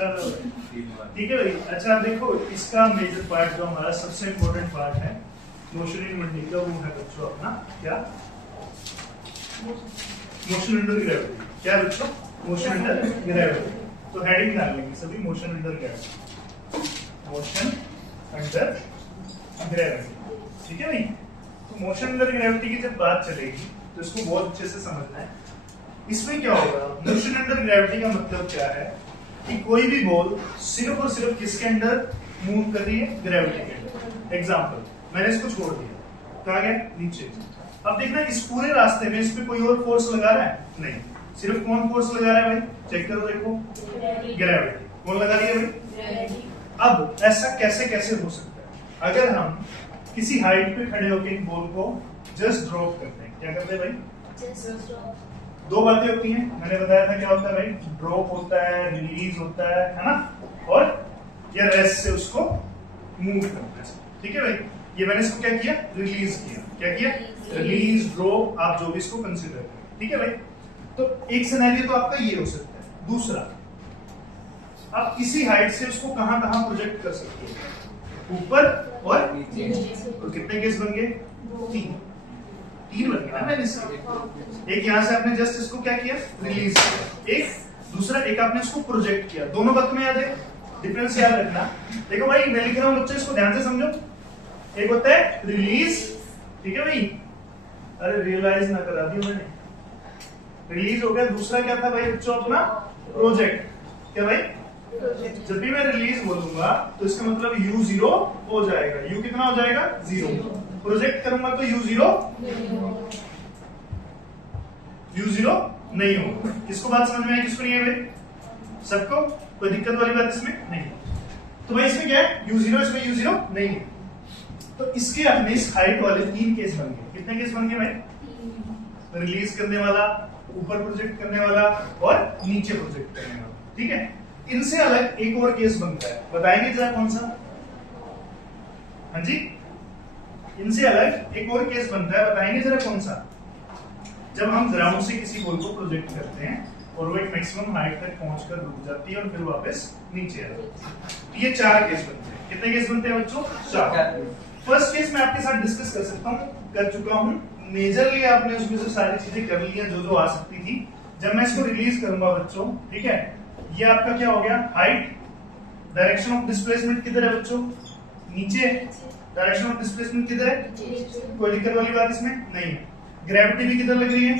चलो ठीक है भाई। अच्छा देखो इसका मेजर पार्ट जो हमारा सबसे इम्पोर्टेंट पार्ट है मोशन इन मंडी का, वो है बच्चों अपना क्या, मोशन अंडर ग्रेविटी। क्या है बच्चों? Motion under gravity. तो हेडिंग डाल लेंगे सभी, motion under gravity, motion under gravity. ठीक है भाई। तो मोशन अंडर ग्रेविटी की जब बात चलेगी तो इसको बहुत अच्छे से समझना है। इसमें क्या होगा, मोशन अंडर ग्रेविटी का मतलब क्या है कि कोई भी बॉल सिर्फ और सिर्फ किसके अंडर मूव कर रही है, ग्रेविटी के अंडर। एग्जांपल, मैंने इसको छोड़ दिया, कहाँ गया, नीचे। अब देखना इस पूरे रास्ते में इस पे कोई और फोर्स लगा रहा है? नहीं, सिर्फ कौन फोर्स लगा रहा है भाई, चेक करो, देखो ग्रेविटी। कौन लगा रही है भाई? अब ऐसा कैसे कैसे हो सकता है? अगर हम किसी हाइट पे खड़े होकर एक बॉल को जस्ट ड्रॉप करते हैं, क्या करते हैं भाई? दो बातें होती हैं, मैंने बताया था क्या होता है भाई, ड्रॉप होता है, रिलीज होता है ना, और या रेस्ट से उसको मूव करना है। ठीक है भाई, ये मैंने इसको क्या किया, रिलीज किया। क्या किया? रिलीज, ड्रॉप, आप जो भी इसको कंसीडर करें। ठीक है भाई। तो एक सिनेरियो तो आपका ये हो सकता है। दूसरा, आप किसी हाइट से उसको कहां कहां प्रोजेक्ट कर सकते हो, ऊपर और नीचे। तो कितने केस बन गए? तीन बन गए ना मैंने इससे। एक यहां से आपने जस्ट इसको क्या किया, रिलीज किया। एक दूसरा, एक आपने इसको प्रोजेक्ट किया। दोनों बात में याद है, डिफरेंस याद रखना। देखो भाई मैं लिख रहा हूं बच्चे, इसको ध्यान से समझो। एक होता है रिलीज, ठीक है भाई, अरे रियलाइज ना करा दिया मैंने, रिलीज हो गया। दूसरा क्या था भाई बच्चों अपना, प्रोजेक्ट। क्या भाई? जब भी मैं रिलीज बोलूंगा तो इसका मतलब u0 हो जाएगा। u कितना हो जाएगा? 0। प्रोजेक्ट करूंगा तो u0 नहीं होगा। किसको बात समझ में आई, किसको नहीं है भाई? सबको? कोई दिक्कत वाली बात इसमें नहीं। तो भाई इसमें क्या है, u0, इसमें u0 नहीं है। तो इसके अपने इस हाइट वाले 3 केस बन गए। कितने केस बन गए भाई? रिलीज करने वाला, ऊपर प्रोजेक्ट करने वाला और नीचे प्रोजेक्ट करने वाला। ठीक है। इनसे अलग एक और केस बनता है, बताएंगे जरा कौन सा? हाँ जी, इनसे अलग एक और केस बनता है, बताएंगे जरा कौन सा? जब हम ग्राउंड से किसी बॉल को प्रोजेक्ट करते हैं और वो एक मैक्सिमम हाइट तक पहुंचकर रुक जाती है और फिर वापस नीचे आ जाती है। ये 4 केस बनते हैं। कितने केस बनते हैं बच्चों? 4। फर्स्ट केस मैं आपके साथ डिस्कस कर सकता हूँ, कर चुका हूँ। मेजरली आपने उसमें से सारी चीजें कर ली हैं जो जो आ सकती थी। जब मैं इसको रिलीज करूंगा बच्चों, ठीक है, ये आपका क्या हो गया, हाइट। डायरेक्शन ऑफ डिस्प्लेसमेंट किधर है बच्चों? नीचे। डायरेक्शन ऑफ डिस्प्लेसमेंट किधर है? कोई दिक्कत वाली बात इसमें नहीं है। ग्रेविटी भी किधर लग रही है?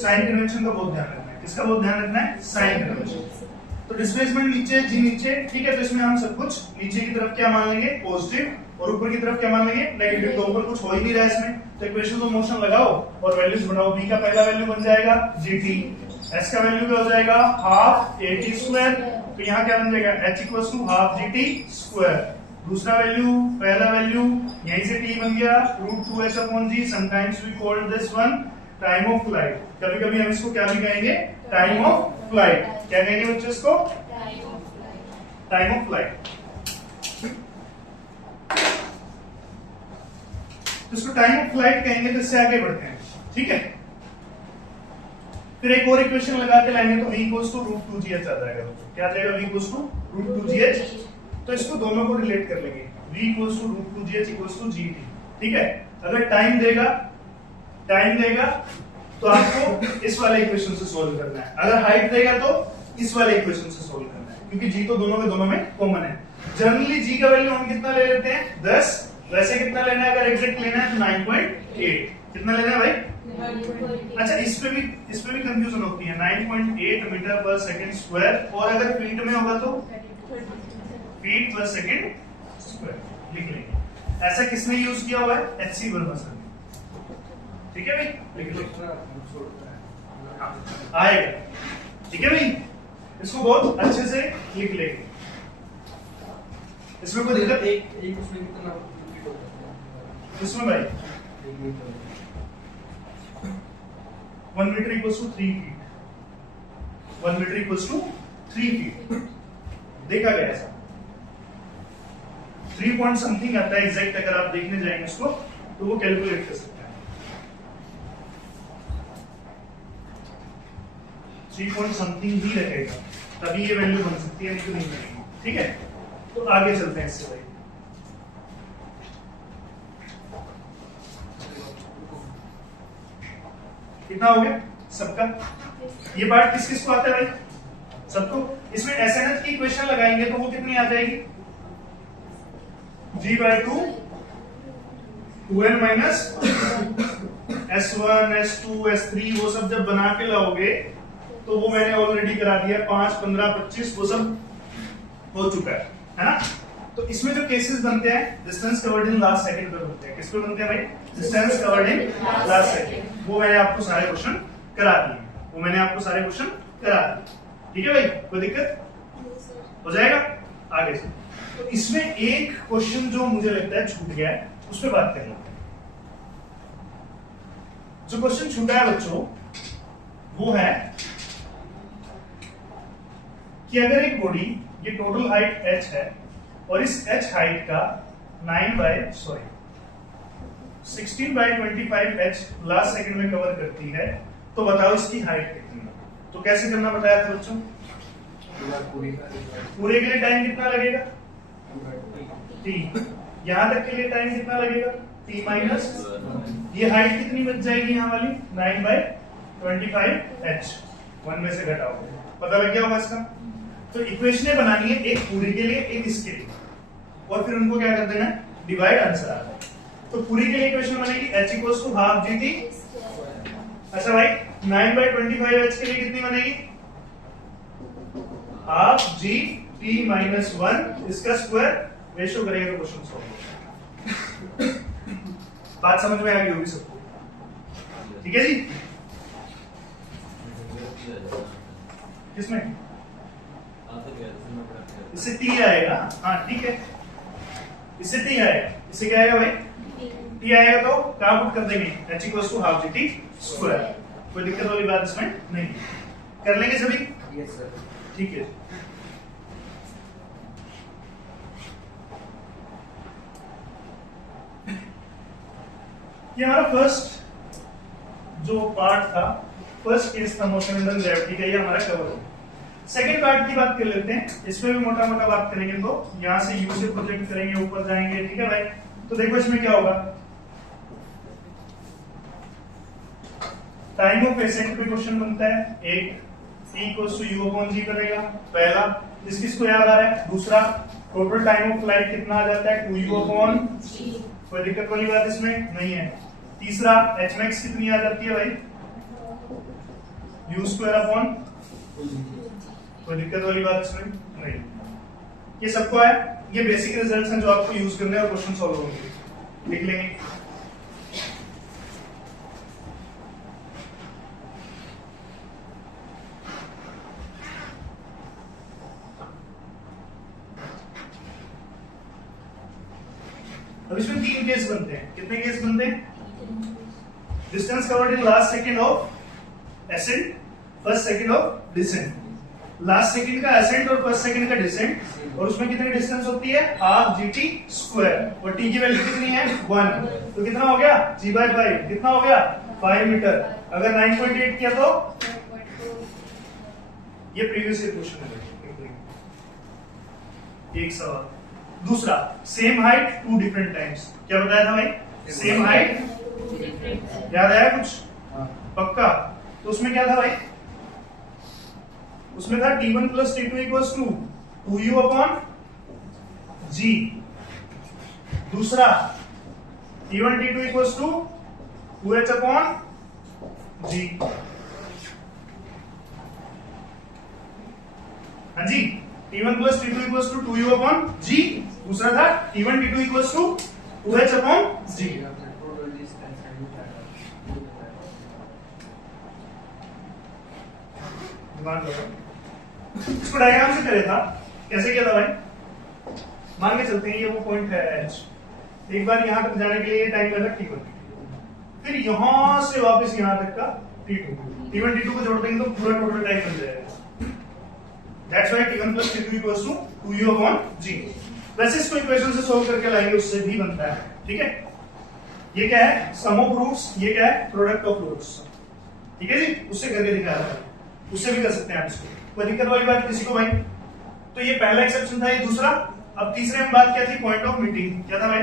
साइन कन्वेंशन का बहुत ध्यान रखना है। किसका बहुत ध्यान रखना है? Sign convention. तो डिस्प्लेसमेंट नीचे, जी नीचे, ठीक है। तो इसमें हम सब कुछ नीचे की तरफ क्या मान लेंगे, पॉजिटिव, और ऊपर की तरफ क्या मान लेंगे, नेगेटिव। तो ऊपर कुछ हो ही नहीं रहा है इसमें, तो इक्वेशन ऑफ मोशन लगाओ और वैल्यूज बनाओ। b का पहला वैल्यू बन जाएगा gt, s का वैल्यू क्या हो जाएगा, हाफ at स्क्वायर। तो यहाँ क्या बन जाएगा, h equals to half gt square. दूसरा वैल्यू, पहला वैल्यू, यहीं से t बन गया √2h upon g। Sometimes we call this one time of flight. कभी कभी हम इसको क्या भी कहेंगे, टाइम ऑफ फ्लाइट। क्या कहेंगे बच्चों इसको? Time of flight. इसको टाइम ऑफ फ्लाइट कहेंगे। तो इससे आगे बढ़ते हैं, ठीक है। फिर एक और इक्वेशन लगा के लाएंगे तो v इक्वल्स टू √2gh आ जाएगा। क्या आ जाएगा? v equals to √2gh। तो इसको दोनों को रिलेट कर लेंगे, v equals to √2gh equals to gt। ठीक है। अगर टाइम देगा तो आपको इस वाले इक्वेशन से सोल्व करना है। अगर हाइट देगा तो इस वाले इक्वेशन से सोल्व करना है, क्योंकि g तो दोनों में कॉमन है। जनरली g का वैल्यू हम कितना ले लेते हैं, 10। वैसे कितना लेना है, अगर एग्जैक्ट लेना है तो 9.8। कितना लेना है भाई? अच्छा, इस पे भी कंफ्यूजन होती है। 9.8 मीटर पर सेकंड स्क्वायर, और अगर फीट में होगा तो फीट पर सेकंड स्क्वायर लिख लेंगे। ऐसा किसने यूज किया हुआ है? HC Verma sir. ठीक है भाई, लिख लो आएगा। ठीक है भाई, इसको बहुत अच्छे से लिख लेंगे, इसमें कोई दिक्कत एक उसमें कितना इसमें भाई 1 metre equals to 3 feet. 1 metre equals to 3 feet देखा गया ऐसा। 3 पॉइंट समथिंग आता है एग्जैक्ट। अगर आप देखने जाएंगे इसको तो वो कैलकुलेट कर सकते हैं। 3 पॉइंट समथिंग ही रहेगा। तभी ये वैल्यू बन सकती है, नहीं तो नहीं बनेगी। ठीक है, तो आगे चलते हैं इससे भाई। कितना हो गया सबका? ये पार्ट किस किस को आता है भाई? सबको। इसमें एसएनएच की इक्वेशन लगाएंगे तो वो कितनी आ जाएगी? g/2 2n minus s1 s2 s3 वो सब जब बना के लाओगे तो वो मैंने ऑलरेडी करा दिया, 5 15 25 वो सब हो चुका है ना। तो इसमें जो केसेस बनते हैं distance covered in last second पे बनते हैं। किस पे बनते हैं भाई? Distance covered in last second. वो मैंने आपको सारे क्वेश्चन करा दिए, वो मैंने आपको सारे क्वेश्चन करा दिए। ठीक है भाई, कोई दिक्कत हो जाएगा आगे से। तो इसमें एक क्वेश्चन जो मुझे लगता है छूट गया है, उस पर बात कर लेते हैं। जो क्वेश्चन छूटा है बच्चों वो है कि अगर एक बॉडी, ये टोटल हाइट h है और इस h हाइट का 16/25 h लास्ट सेकंड में कवर करती है, तो बताओ इसकी हाइट कितनी है? तो कैसे करना बताया था बच्चों? पूरे के लिए टाइम कितना लगेगा? t। यहां तक के लिए टाइम कितना लगेगा? t minus. ये हाइट कितनी बच जाएगी यहाँ वाली? 9/25 h। 1 में से घटाओ, पता लग गया होगा इसका। तो इक्वेशनें बनानी है, एक पूरी के लिए एक इसके लिए, और फिर उनको क्या कर देना है? डिवाइड, आंसर आ जाए। तो पूरी के लिए इक्वेशन बनेगी h equals to half gt। अच्छा भाई 9/25 h के लिए कितनी बनेगी? हाफ जी टी माइनस 1, इसका स्क्वायर रेशियो करेंगे तो क्वेश्चन सॉल्व होगा। बात समझ में आ गई होगी सबको? ठीक है जी। किसमें? इससे टी आएगा। हाँ ठीक है, इससे टी आएगा। इससे क्या आएगा भाई? टी आएगा तो क्या पुट कर देंगे? h equals to half g t square. कोई दिक्कत वाली बात इसमें नहीं। कर लेंगे सभी? Yes sir. ठीक है। ये हमारा फर्स्ट जो पार्ट था, फर्स्ट केस था मोशन अंडर ग्रेविटी का, ये हमारा कवर हो। सेकंड पार्ट की बात कर लेते हैं। इसमें भी मोटा मोटा बात करेंगे, तो यहां से यू से प्रोजेक्ट करेंगे, ऊपर जाएंगे। ठीक है भाई, तो देखो इसमें क्या होगा। टाइम ऑफ एसेंट पे क्वेश्चन बनता है, एक t equals to u upon g बनेगा पहला। किसको याद आ रहा है? दूसरा, टोटल टाइम ऑफ फ्लाइट कितना आ जाता है? 2u upon g। कोई दिक्कत वाली बात इसमें नहीं है। तीसरा, h मैक्स कितनी आ जाती है भाई? u square upon. कोई दिक्कत वाली बात इसमें नहीं। ये सबको है, ये बेसिक रिजल्ट्स हैं जो आपको यूज करने और क्वेश्चन सॉल्व होंगे। लिख लेंगे। अब इसमें 3 केस बनते हैं। कितने केस बनते हैं? Distance covered in last second of ascent, first second of descent. Last second का एसेंट और फर्स्ट सेकंड का डिसेंट, और उसमें कितनी डिस्टेंस होती है? हाफ जीटी स्क्वायर, और टी की वैल्यू कितनी है? 1। तो कितना हो गया? g/5 कितना हो गया? 5 मीटर। अगर 9.8 किया तो ये प्रीवियस ईयर क्वेश्चन है। एक सवाल। दूसरा, सेम हाइट 2 डिफरेंट टाइम्स। क्या बताया था भाई? सेम हाइट, याद आया कुछ? पक्का? तो उसमें क्या था भाई? उसमें था t1 plus t2 equals to 2u upon g। दूसरा, t1 t2 equals to 2h upon g। हाँ जी, t1 plus t2 equals to 2u upon g। दूसरा था t1 t2 equals to 2h upon g। इसको डायग्राम से करे था। कैसे किया था भाई? मान के चलते हैं ये वो पॉइंट है h। एक बार यहां तक जाने के लिए टाइम लगा t1, फिर यहां से वापस यहां तक का t2। t1 t2 को जोड़ देंगे तो पूरा टोटल टाइम मिल जाएगा। That's why t1 plus t2 equals to 2u upon g। वैसे इसको इक्वेशन से सोल्व करके लाएंगे, उससे भी बनता है। ठीक है, ये क्या है? Sum of roots. ये क्या है? Product of roots. ठीक है जी, उससे करके दिखा रहा है, उससे भी कर सकते हैं आप इसको। कोई दिक्कत वाली बात किसी को भाई? तो ये पहला एक्सेप्शन था, ये दूसरा। अब तीसरे में बात क्या थी? Point of meeting. क्या था भाई?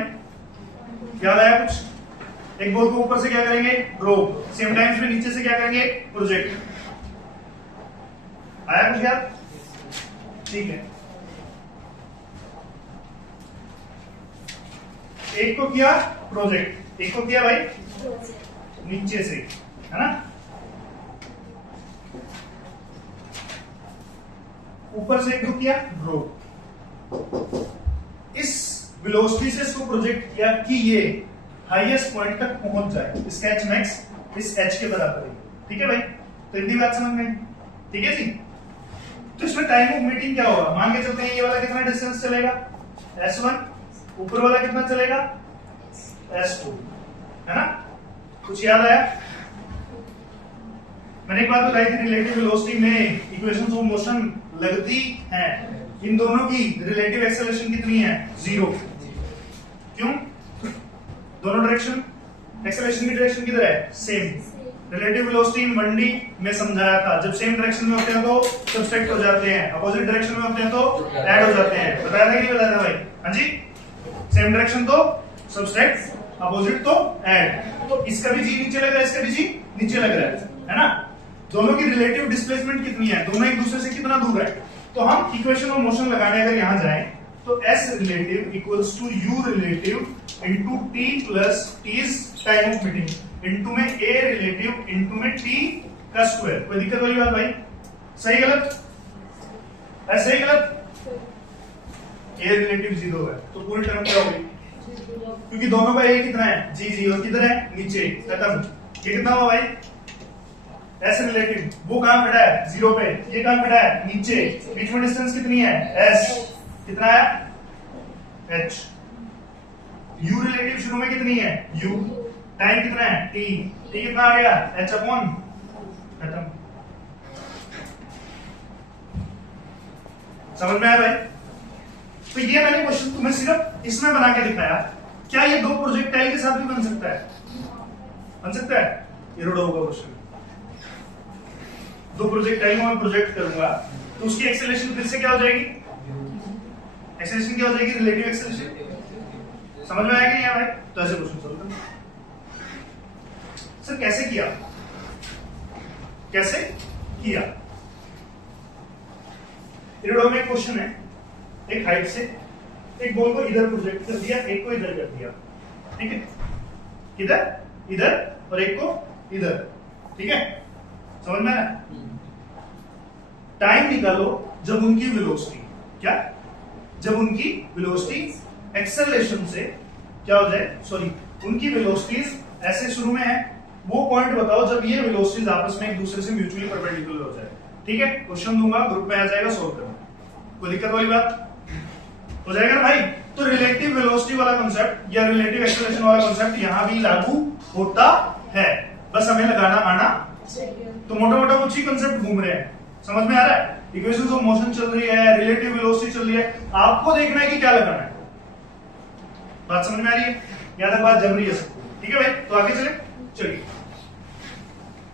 याद आया कुछ? एक गोल को ऊपर से क्या करेंगे? रो। सेम टाइम्स में नीचे से क्या करेंगे? प्रोजेक्ट। आया कुछ याद? ठीक है, एक को किया प्रोजेक्ट, एक को किया भाई नीचे से, है ना? ऊपर से एक को किया रो। इस वेलोसिटी से इसको प्रोजेक्ट किया कि ये हाईएस्ट पॉइंट तक पहुंच जाए। इसका एच मैक्स इस एच के बराबर है। ठीक है भाई? तो इतनी बात समझ में? ठीक है जी। तो इसमें टाइम ऑफ मीटिंग क्या होगा? मान के चलते हैं ये वाला कितना डिस्टेंस चलेगा? S1। ऊपर वाला कितना चलेगा? S2, है ना? कुछ याद आया? मैंने एक बात बताई थी, रिलेटिव वेलोसिटी में इक्वेशंस ऑफ मोशन लगती हैं। इन दोनों की रिलेटिव एक्सेलरेशन कितनी है? 0। क्यों? दोनों डायरेक्शन एक्सेलरेशन की डायरेक्शन किधर है? सेम। रिलेटिव वेलोसिटी इन 1D में समझाया था, जब सेम डायरेक्शन में होते हैं तो सब्सट्रैक्ट हो जाते हैं, अपोजिट डायरेक्शन में होते हैं तो ऐड हो जाते हैं। बताया था कि नहीं बताया था भाई? हाँ जी। सेम डायरेक्शन तो सब्सट्रैक्ट, अपोजिट तो ऐड। तो इसका भी जी नीचे लग रहा है, इसका भी जी नीचे लग रहा है ना? दोनों की रिलेटिव डिस्प्लेसमेंट कितनी है? दोनों एक दूसरे से कितना दूर है? तो हम इक्वेशन ऑफ मोशन लगाने अगर यहां जाएं तो S relative equals to U relative into T plus T's time of meeting into में A रिलेटिव इनटू में T का स्क्वायर। कोई दिक्कत वाली बात भाई? सही गलत? सही गलत? A रिलेटिव 0 है तो पूरी टर्म क्या होगी? क्योंकि दोनों का A कितना है? G और किधर है? नीचे। खत्म। ये कितना हुआ भाई? S रिलेटिव वो कहां खड़ा है? 0 पे। ये कहां खड़ा है? नीचे। बीच में डिस्टेंस कितनी है? S। कितना है? H। U रिलेटिव शुरू में कितनी है? U। टाइम कितना है? T। T कितना आ गया? H upon. खत्म। समझ में आया भाई? तो ये मैंने क्वेश्चन तुम्हें सिर्फ इसमें बना के दिखाया। क्या ये दो प्रोजेक्टाइल के साथ भी बन सकता है? बन सकता है? ये रोड होगा क्वेश्चन। दो प्रोजेक्टाइल को मैं प्रोजेक्ट करूंगा तो उसकी एक्सेलरेशन फिर से क्या हो जाएगी? एक्सेलरेशन क्या हो जाएगी? Relative acceleration. समझ में आया कि नहीं आया भाई? तो ऐसे क्वेश्चन सॉल्व करना। सर कैसे किया? कैसे किया? रोड में एक क्वेश्चन है, एक हाइट से एक बॉल को इधर प्रोजेक्ट कर दिया, एक को इधर कर दिया। ठीक है? इधर इधर और एक को इधर। ठीक है? समझ में आया? टाइम निकालो जब उनकी वेलोसिटी क्या? जब उनकी वेलोसिटी एक्सेलरेशन से क्या हो जाए? सॉरी, उनकी वेलोसिटीज ऐसे शुरू में है, वो पॉइंट बताओ जब ये वेलोसिटीज आपस में एक दूसरे से म्यूचुअली परपेंडिकुलर हो जाए। ठीक है? क्वेश्चन दूंगा, ग्रुप में आ जाएगा, सोल्व करना। कोई दिक्कत वाली बात? हो जाएगा ना भाई? तो रिलेटिव वेलोसिटी वाला कांसेप्ट या रिलेटिव एक्सेलरेशन वाला कांसेप्ट यहां भी लागू होता है, बस हमें लगाना आना। तो मोटा मोटा कुछ ही कांसेप्ट घूम रहे हैं। समझ में आ रहा है? इक्वेशंस ऑफ मोशन चल रही है, रिलेटिव वेलोसिटी चल रही है, आपको देखना है कि क्या लगाना है। बात समझ में आ रही है? यहां तक बात जम रही है सबको? ठीक है भाई? तो आगे चले। चलिए,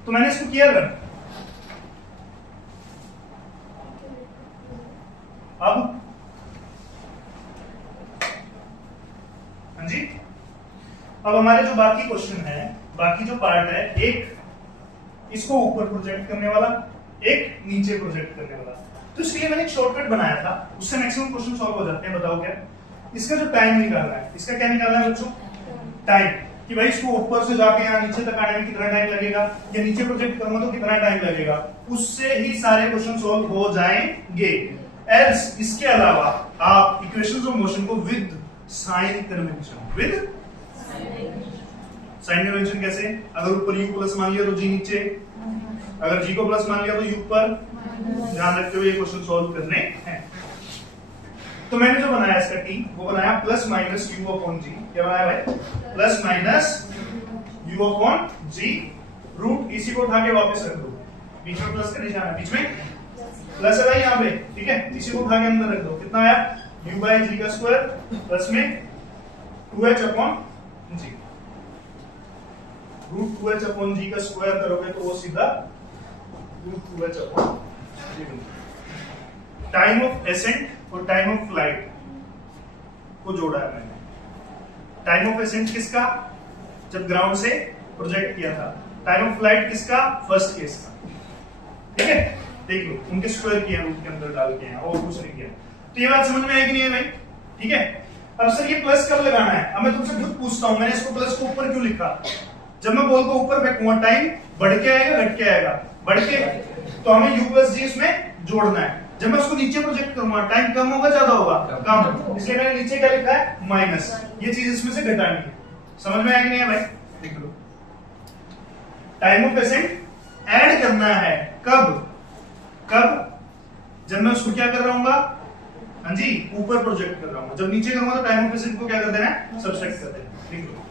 तो मैंने इसको किया रन। अब हाँ जी, अब हमारे जो बाकी क्वेश्चन है, बाकी जो पार्ट है, एक इसको ऊपर प्रोजेक्ट करने वाला, एक नीचे प्रोजेक्ट करने वाला। तो इसके लिए मैंने एक शॉर्टकट बनाया था, उससे मैक्सिमम क्वेश्चन सॉल्व हो जाते हैं। बताओ क्या? इसका जो टाइम निकालना है, इसका क्या निकालना है बच्चों? टाइम। कि भाई इसको ऊपर से जाके यहाँ नीचे तक आने में कितना टाइम लगेगा, या नीचे प्रोजेक्ट करूंगा तो कितना टाइम लगेगा, उससे ही सारे क्वेश्चन सॉल्व हो जाएंगे। एल्स इसके अलावा आप इक्वेशंस ऑफ मोशन को with sign convention, with sign convention कैसे? अगर ऊपर u प्लस मान लिया तो g नीचे, अगर g को प्लस मान लिया तो u पर। ध्यान रखते हुए ये क्वेश्चन सॉल्व करने हैं। तो मैंने जो बनाया इसका t, वो बनाया plus minus u upon g। क्या बनाया भाई? Plus minus u upon g। Root इसी को उठा के वापस रख दो, बीच में प्लस का निशान है, बीच में प्लस है भाई यहाँ पे। ठीक है? इसी को उठा के अंदर रख दो। कितना आया? u बाई g का स्क्वायर प्लस में 2h upon g। Root 2h upon g का स्क्वायर करोगे तो वो सीधा रूट 2h अपॉन g बनता है। टाइम ऑफ एसेंट और टाइम ऑफ फ्लाइट को जोड़ा है मैंने। टाइम ऑफ एसेंट किसका, जब ग्राउंड से प्रोजेक्ट किया था। टाइम ऑफ फ्लाइट किसका, फर्स्ट केस का। ठीक है, देख लो उनके स्क्वायर किया रूट के अंदर डाल के और कुछ नहीं किया। तो ये बात समझ में आएगी नहीं है भाई? ठीक है। अब सर ये प्लस कब लगाना है, अब मैं तुमसे खुद पूछता हूं, मैंने इसको प्लस को ऊपर क्यों लिखा? जब मैं बॉल को ऊपर फेंकूंगा टाइम बढ़ के आएगा घट के आएगा? बढ़ के, तो हमें u प्लस जी इसमें जोड़ना है। जब मैं उसको नीचे प्रोजेक्ट करूंगा टाइम कम होगा ज्यादा होगा? कम, इसलिए मैंने नीचे क्या लिखा है, माइनस। ये चीज इसमें से घटानी है। समझ में आएगी नहीं है भाई? देख लो, टाइम ऑफ एसेंट ऐड करना है कब? जब मैं उसको क्या कर रहा हूँ, हाँ जी, ऊपर प्रोजेक्ट कर रहा हूँ। जब नीचे करूंगा तो टाइम ऑफ एसेंट को क्या कर देना है, सब्सट्रैक्ट कर देना है। देख लो,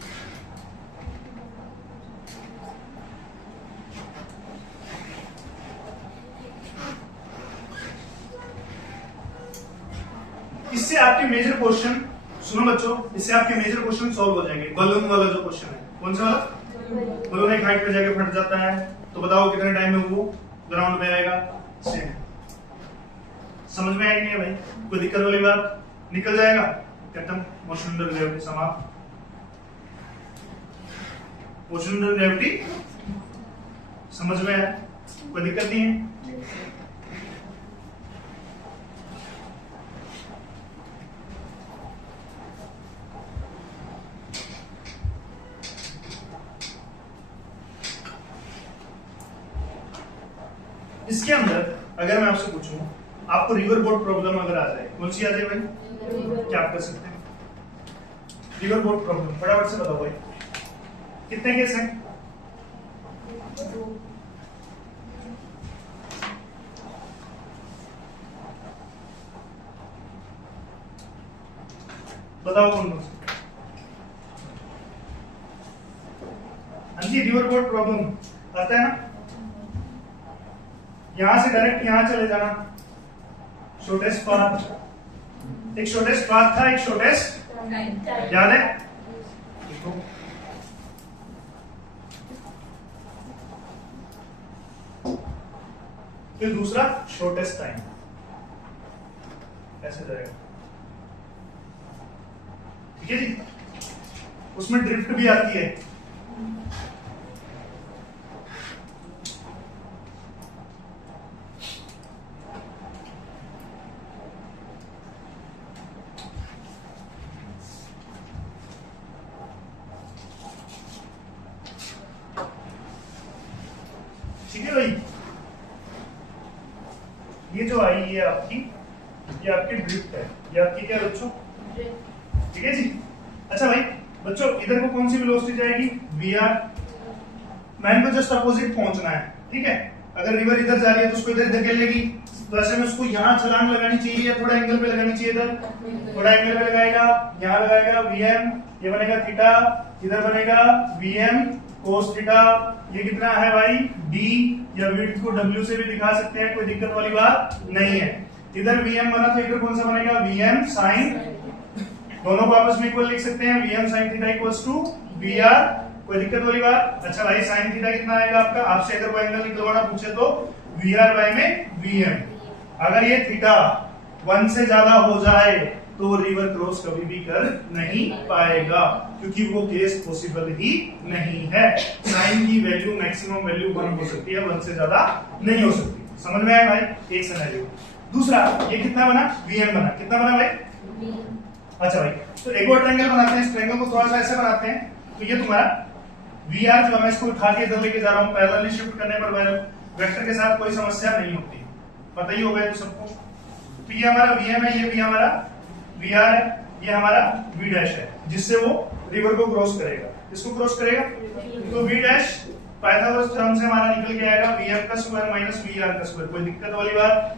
इससे आपके मेजर क्वेश्चन, सुनो बच्चों, इससे आपके मेजर क्वेश्चन सॉल्व हो जाएंगे। बलून वाला जो क्वेश्चन है, कौन सा वाला? बलून एक हाइट पे जाके फट जाता है, तो बताओ कितने टाइम में वो ग्राउंड पे आएगा? सेम। समझ में आएगी नहीं है भाई? कोई दिक्कत वाली बात? निकल जाएगा, खत्म। मोशन अंडर ग्रेविटी समाप्त। मोशन अंडर ग्रेविटी समझ में आया? कोई दिक्कत नहीं है? इसके अंदर अगर मैं आपसे पूछूं, आपको रिवर बोट प्रॉब्लम अगर आ जाए, कौन सी आ जाए भाई? क्या आप कर सकते हैं? रिवर बोट प्रॉब्लम, फटाफट से बताओ भाई, कितने केस हैं? बताओ कौन कौन से? हाँ जी, रिवर बोट प्रॉब्लम आता है ना? यहां से डायरेक्ट यहां चले जाना, शॉर्टेस्ट पाथ। एक शॉर्टेस्ट पाथ था, एक शॉर्टेस्ट, याद है? देखो, फिर दूसरा शॉर्टेस्ट टाइम, ऐसे जाएगा। ठीक है जी, उसमें ड्रिफ्ट भी आती है। ठीक है भाई, ये जो आई है आपकी, ये आपकी ड्रिफ्ट है, ये आपकी क्या बच्चों? ठीक है जी। अच्छा भाई बच्चों, इधर को कौन सी वेलोसिटी जाएगी? वीआर। मैन को जस्ट अपोजिट पहुंचना है। ठीक है, अगर रिवर इधर जा रही है तो उसको इधर धकेल लेगी, तो ऐसे में उसको यहाँ छलांग लगानी चाहिए या थोड़ा एंगल पे लगानी चाहिए? इधर थोड़ा एंगल पे लगाएगा, यहाँ लगाएगा वीएम, ये बनेगा थीटा, इधर बनेगा वीएम कोस थीटा। ये कितना है भाई? डी, या विड्थ को डब्ल्यू से भी दिखा सकते हैं, कोई दिक्कत वाली बात नहीं है। इधर वीएम बना तो इधर कौन सा बनेगा? वीएम साइन, दोनों को आपस में इक्वल लिख सकते हैं, v m sine theta equals to v r. कोई दिक्कत वाली बात? अच्छा भाई, साइन थीटा कितना आएगा आपका? आपसे अगर वो एंगल निकलवाना पूछे तो वीआर बाय में वीएम। अगर ये थीटा 1 से ज्यादा हो जाए तो रिवर क्रॉस कभी भी कर नहीं पाएगा, क्योंकि वो केस पॉसिबल ही नहीं है। साइन की वैल्यू मैक्सिमम वैल्यू 1 हो सकती है, 1 से ज्यादा नहीं हो सकती। समझ में आया भाई? एक सिनेरियो। दूसरा, ये कितना बना? वीएम बना। कितना बना भाई? अच्छा भाई, तो एक और ट्रायंगल बनाते हैं। इस ट्रायंगल को थोड़ा सा ऐसे बनाते हैं, तो ये तुम्हारा वीआर जो है, मैं इसको उठा के इधर लेके जा रहा हूँ, पैरेलली शिफ्ट करने पर वेक्टर के साथ कोई समस्या नहीं होती, पता ही होगा तो सबको। तो ये हमारा वीएम है, ये भी हमारा वीआर है, ये हमारा वी डैश है, जिससे वो रिवर को क्रॉस करेगा। इसको क्रॉस करेगा तो वी डैश पाइथागोरस थ्योरम से हमारा निकल के आएगा वीएम का स्क्वायर माइनस वीआर का स्क्वायर। कोई दिक्कत वाली बात?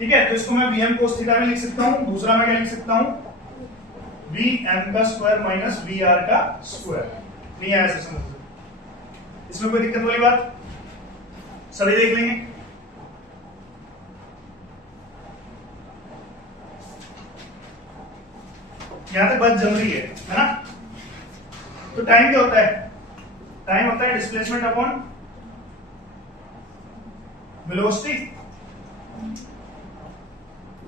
ठीक है, तो इसको मैं वीएम कोस थीटा में लिख सकता हूँ। दूसरा मैं क्या लिख सकता हूँ? वीएम का स्क्वायर माइनस वीआर का स्क्वायर। नहीं आया ऐसे समझ? इसमें कोई दिक्कत वाली बात? सभी देख लेंगे। यहां तक बात जम रही है ना? तो टाइम क्या होता है? टाइम होता है डिस्प्लेसमेंट अपॉन वेलोसिटी।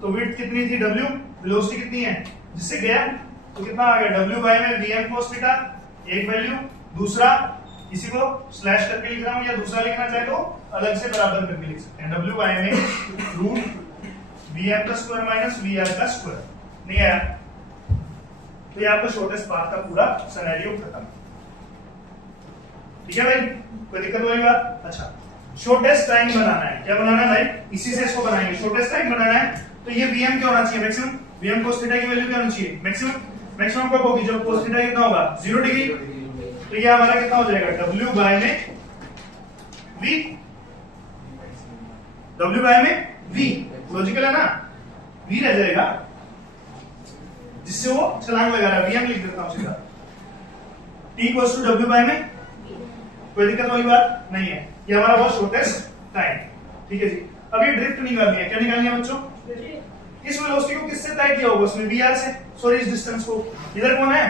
तो विड्थ कितनी थी w, वेलोसिटी कितनी है जिससे गया, तो कितना आ गया w बाय में vm cos थीटा, एक वैल्यू, दूसरा इसी को स्लैश करके लिख रहा हूं या दूसरा लिखना चाहे तो अलग से बराबर करके लिख सकते हैं, w बाय में रूट vm का स्क्वायर माइनस vr का स्क्वायर। नहीं आया तो ये आपका शॉर्टेस्ट पाथ का पूरा सिनेरियो खत्म। ठीक है भाई, कोई दिक्कत वाली बात? अच्छा, शॉर्टेस्ट टाइम बनाना है, क्या बनाना है भाई, इसी से इसको बनाएंगे। शॉर्टेस्ट टाइम बनाना है तो ये vm क्या होना चाहिए, मैक्सिमम vm cos थीटा की वैल्यू क्या होनी चाहिए, मैक्सिमम कब होगी, जब cos थीटा कितना होगा 0 डिग्री। तो ये हमारा कितना हो जाएगा, w बाय में v, w बाय में v, लॉजिकल है ना, v रह जाएगा जिससे वो छलांग लगा रहा है, vm लिख देता हूं सीधा, t equals to w by में, कोई दिक्कत वाली बात नहीं है। ये हमारा बहुत शॉर्टेस्ट टाइम। ठीक है जी, अब ये ड्रिफ्ट निकालनी है, क्या निकालनी है बच्चों, इस वेलोसिटी को किससे तय किया होगा, उसमें vr से, सॉरी इस डिस्टेंस को, इधर कौन है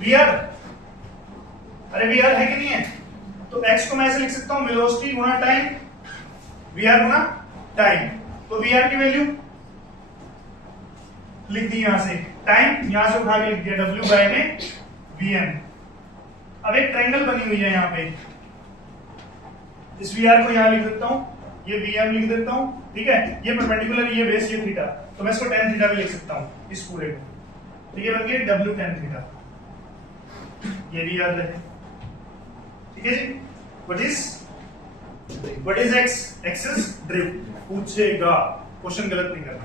vr, अरे vr है कि नहीं है, तो x को मैं ऐसे लिख सकता हूं वेलोसिटी गुना टाइम, vr गुना टाइम, तो vr की वैल्यू लिख दी यहां से, टाइम यहां से उठा के लिख दिया w बाय में vm। अब एक ट्रायंगल बनी हुई है यहाँ पे, इस vr को यहां लिख देता हूं, ये vm लिख देता हूं, ठीक है, ये परपेंडिकुलर, ये बेस, ये थीटा, तो मैं इसको tan थीटा भी लिख सकता हूं इस पूरे को, तो ये बन गया w tan थीटा, ये भी याद रहे। ठीक है जी, what is x, x is drift, पूछेगा, क्वेश्चन गलत नहीं करना।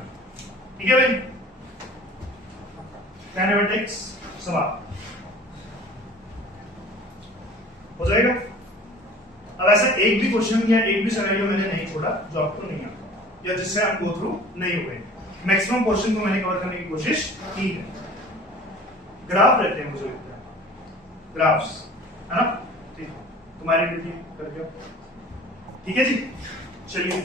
ठीक है भाई, काइनेमेटिक्स समाप्त हो जाएगा। अब ऐसा एक भी क्वेश्चन या एक भी सिनेरियो मैंने नहीं छोड़ा जो आपको नहीं आता या जिससे आप गो थ्रू नहीं हुए, मैक्सिमम क्वेश्चन को मैंने कवर करने की कोशिश की है। ग्राफ रहते हैं मुझे लगता है, ग्राफ्स है ना, ठीक है, तुम्हारी ड्यूटी करके। ठीक है जी, चलिए